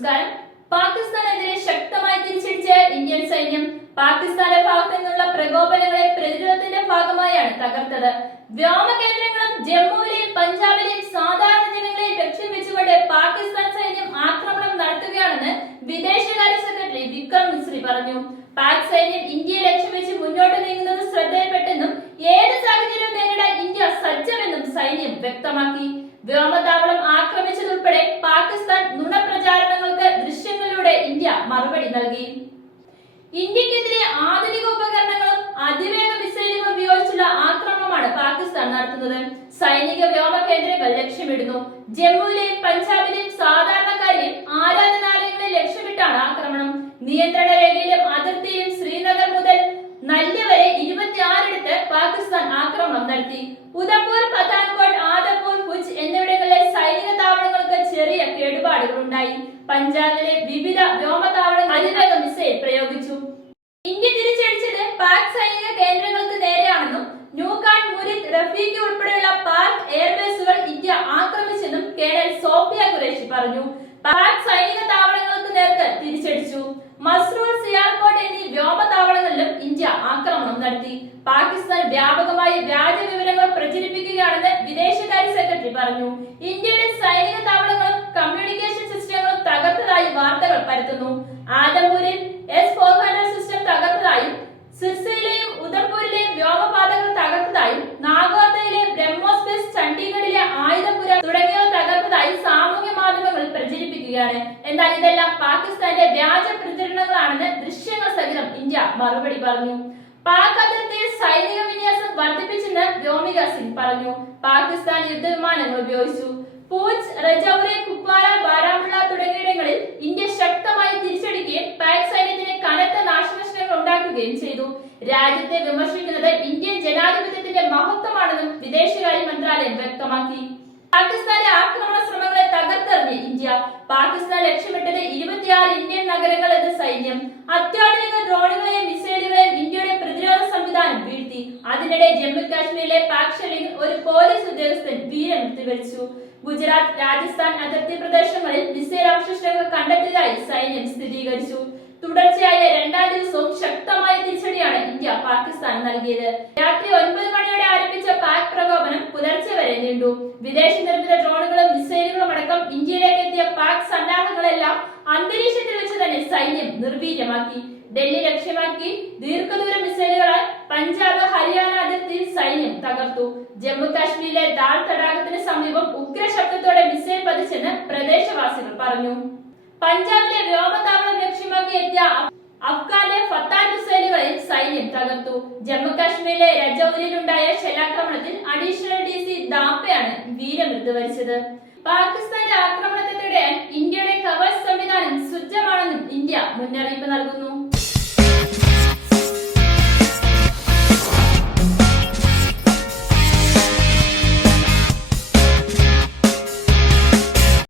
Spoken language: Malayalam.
നമസ്കാരം. പാകിസ്ഥാനെതിരെ ശക്തമായി തിരിച്ചടിച്ച ഇന്ത്യൻ സൈന്യം പാകിസ്ഥാന്റെ ഭാഗത്തു നിന്നുള്ള പ്രകോപനങ്ങളെ പ്രതിരോധത്തിന്റെ ഭാഗമായാണ് തകർത്തത്. വ്യോമ കേന്ദ്രങ്ങളും ജമ്മുവിലെയും പഞ്ചാബിലെയും സാധാരണ ജനങ്ങളെയും ലക്ഷ്യം വെച്ചുകൊണ്ട് പാകിസ്ഥാൻ സൈന്യം ആക്രമണം നടത്തുകയാണെന്ന് വിദേശകാര്യ സെക്രട്ടറി വിക്രം മിശ്രി പറഞ്ഞു. പാക് സൈന്യം ഇന്ത്യയെ ലക്ഷ്യം വെച്ച് മുന്നോട്ട് നീങ്ങുന്നത് ശ്രദ്ധയിൽപ്പെട്ടെന്നും സജ്ജമെന്നും സൈന്യം വ്യക്തമാക്കി. വ്യോമതാവളം ആക്രമിച്ചതുൾപ്പെടെ പാകിസ്ഥാൻ നുണപ്രചാരണങ്ങൾക്ക് ദൃശ്യങ്ങളിലൂടെ ഇന്ത്യ മറുപടി നൽകി. ഇന്ത്യക്കെതിരെ ആധുനിക ഉപകരണങ്ങളും അതിവേഗ മിസൈലുകളും ഉപയോഗിച്ചുള്ള ആക്രമണമാണ് പാകിസ്ഥാൻ നടത്തുന്നത്. സൈനിക വ്യോമ കേന്ദ്രങ്ങൾ ലക്ഷ്യമിടുന്നു. ജമ്മുവിലെയും പഞ്ചാബിലെയും സാധാരണക്കാരെയും ആരാധനാലയങ്ങളെ ലക്ഷ്യമിട്ടാണ് ആക്രമണം. നിയന്ത്രണ രേഖയിലും നടത്തി ഉദംപൂർ പത്താൻകോട്ട് ആദപ്പൂർ ഭുജ് എന്നിവിടങ്ങളിലെ സൈനിക താവളങ്ങൾക്ക് ചെറിയ കേടുപാടുകൾ ഉണ്ടായി പഞ്ചാബിലെ വിവിധ വ്യോമതാവളങ്ങൾ അതിവേഗ മിസൈൽ പ്രയോഗിച്ചു. ഇന്ത്യ തിരിച്ചടിച്ചത് പാക് സൈനിക കേന്ദ്രങ്ങൾക്ക് നേരെയാണെന്നും ന്യൂകാൻ മുരിദ് റഫീഖ് ഉൾപ്പെടെയുള്ള പാക് എയർബേസുകൾ ഇന്ത്യ ആക്രമിച്ചെന്നും കേണൽ സോഫിയ ഖുറേഷി പറഞ്ഞു. പാക് സൈനിക താവളങ്ങൾക്ക് നേർക്ക് തിരിച്ചടിച്ചു. മസ്രൂർ സിയാൽകോട്ട് എന്നീ വ്യോമതാവളങ്ങളിലും ഇന്ത്യ ആക്രമണം നടത്തി. പാകിസ്ഥാൻ വ്യാപകമായി വ്യാജ വിവരങ്ങൾ പ്രചരിപ്പിക്കുകയാണെന്ന് വിദേശകാര്യ സെക്രട്ടറി പറഞ്ഞു. ഇന്ത്യയുടെ സൈനിക താവളങ്ങളും കമ്മ്യൂണിക്കേഷൻ സിസ്റ്റങ്ങളും തകർത്തതായി വാർത്തകൾ പരത്തുന്നു. ആദംപൂരിൽ എസ് ഫോർ ഹൺഡ്രഡ് സിസ്റ്റം തകർത്തതായും സിർസയിലെയും ഉദംപൂരിലെയും വ്യോമപാതകൾ തകർത്തതായും നാഗോർദയിലെ ബ്രഹ്മോസ്പേസ് ചണ്ഡീഗഡിലെ ആയുധപുര തുടങ്ങിയവ തകർത്തതായി സാമൂഹ്യ മാധ്യമങ്ങൾ പ്രചരിപ്പിക്കുകയാണ്. എന്നാൽ ഇതെല്ലാം പാകിസ്ഥാന്റെ വ്യാജ പ്രചരണങ്ങളാണെന്ന് ദൃശ്യങ്ങൾ സഹിതം ഇന്ത്യ മറുപടി പറഞ്ഞു. പാക് അതിർത്തിയിൽ സൈനിക വിന്യാസം വർദ്ധിപ്പിച്ചെന്ന് വ്യോമിക സിംഗ് പറഞ്ഞു. പാകിസ്ഥാൻ യുദ്ധവിമാനങ്ങൾ ഉപയോഗിച്ചു. പൂഞ്ച് രജൌരി കുപ്വാര ബാരാമുള്ള തുടങ്ങിയിടങ്ങളിൽ ഇന്ത്യ ശക്തമായി തിരിച്ചടിക്കുകയും പാക് സൈന്യത്തിന് കനത്ത നാശനഷ്ടങ്ങൾ ഉണ്ടാക്കുകയും ചെയ്തു. രാജ്യത്തെ വിമർശിക്കുന്നത് ഇന്ത്യൻ ജനാധിപത്യത്തിന്റെ മഹത്വമാണെന്നും വിദേശകാര്യ മന്ത്രാലയം വ്യക്തമാക്കി. പാകിസ്ഥാന്റെ ആക്രമണ ശ്രമങ്ങളെ തകർത്തെറിഞ്ഞ് ഇന്ത്യ. പാകിസ്ഥാൻ ലക്ഷ്യമിട്ടത് ഇരുപത്തിയാറ് ഇന്ത്യൻ നഗരങ്ങൾ എന്ന സൈന്യം. അത്യാധുനിക ഡ്രോണുകളെയും അതിനിടെ ജമ്മു കാശ്മീരിലെ പാക് ഷെല്ലിംഗ് ഒരു പോലീസ് ഉദ്യോഗസ്ഥൻ വീരമൃത്യു വരിച്ചു ഗുജറാത്ത് രാജസ്ഥാൻ അതിർത്തി പ്രദേശങ്ങളിൽ മിസൈൽ അവശിഷ്ടങ്ങൾ കണ്ടെത്തിയതായി സൈന്യം സ്ഥിരീകരിച്ചു. തുടർച്ചയായ രണ്ടാം ദിവസവും ശക്തമായ തിരിച്ചടിയാണ് ഇന്ത്യ പാകിസ്ഥാൻ നൽകിയത്. രാത്രി ഒൻപത് മണിയോടെ ആരംഭിച്ച പാക് പ്രകോപനം പുലർച്ചെ വരെ നീണ്ടു. വിദേശ നിർമ്മിത ഡ്രോണുകളും മിസൈലുകളും അടക്കം ഇന്ത്യയിലേക്ക് എത്തിയ പാക് സന്നാഹങ്ങളെല്ലാം അന്തരീക്ഷത്തിൽ വെച്ച് തന്നെ സൈന്യം നിർവീര്യമാക്കി. ഡൽഹി ലക്ഷ്യമാക്കി ദീർഘദൂര മിസൈലുകളാൽ പഞ്ചാബ് ഹരിയാന അതിർത്തിയിൽ സൈന്യം തകർത്തു. ജമ്മു കാശ്മീരിലെ ദാൽ തടാകത്തിന് സമീപം ഉഗ്രശബ്ദത്തോടെ മിസൈൽ പതിച്ചെന്ന് പ്രദേശവാസികൾ പറഞ്ഞു. പഞ്ചാബിലെ വ്യോമതാവളം ലക്ഷ്യമാക്കി എത്തിയ അഫ്- അഫ്ഗാനിലെ ഫത്താൻ മിസൈലുകളിൽ സൈന്യം തകർത്തു. ജമ്മു കാശ്മീരിലെ രജൌരിയിലുണ്ടായ ഷെല്ലാക്രമണത്തിൽ അഡീഷണൽ ഡി സി ദാപ്പയാണ് വീരമൃത്യു വരിച്ചത്. പാകിസ്ഥാന്റെ ആക്രമണത്തെ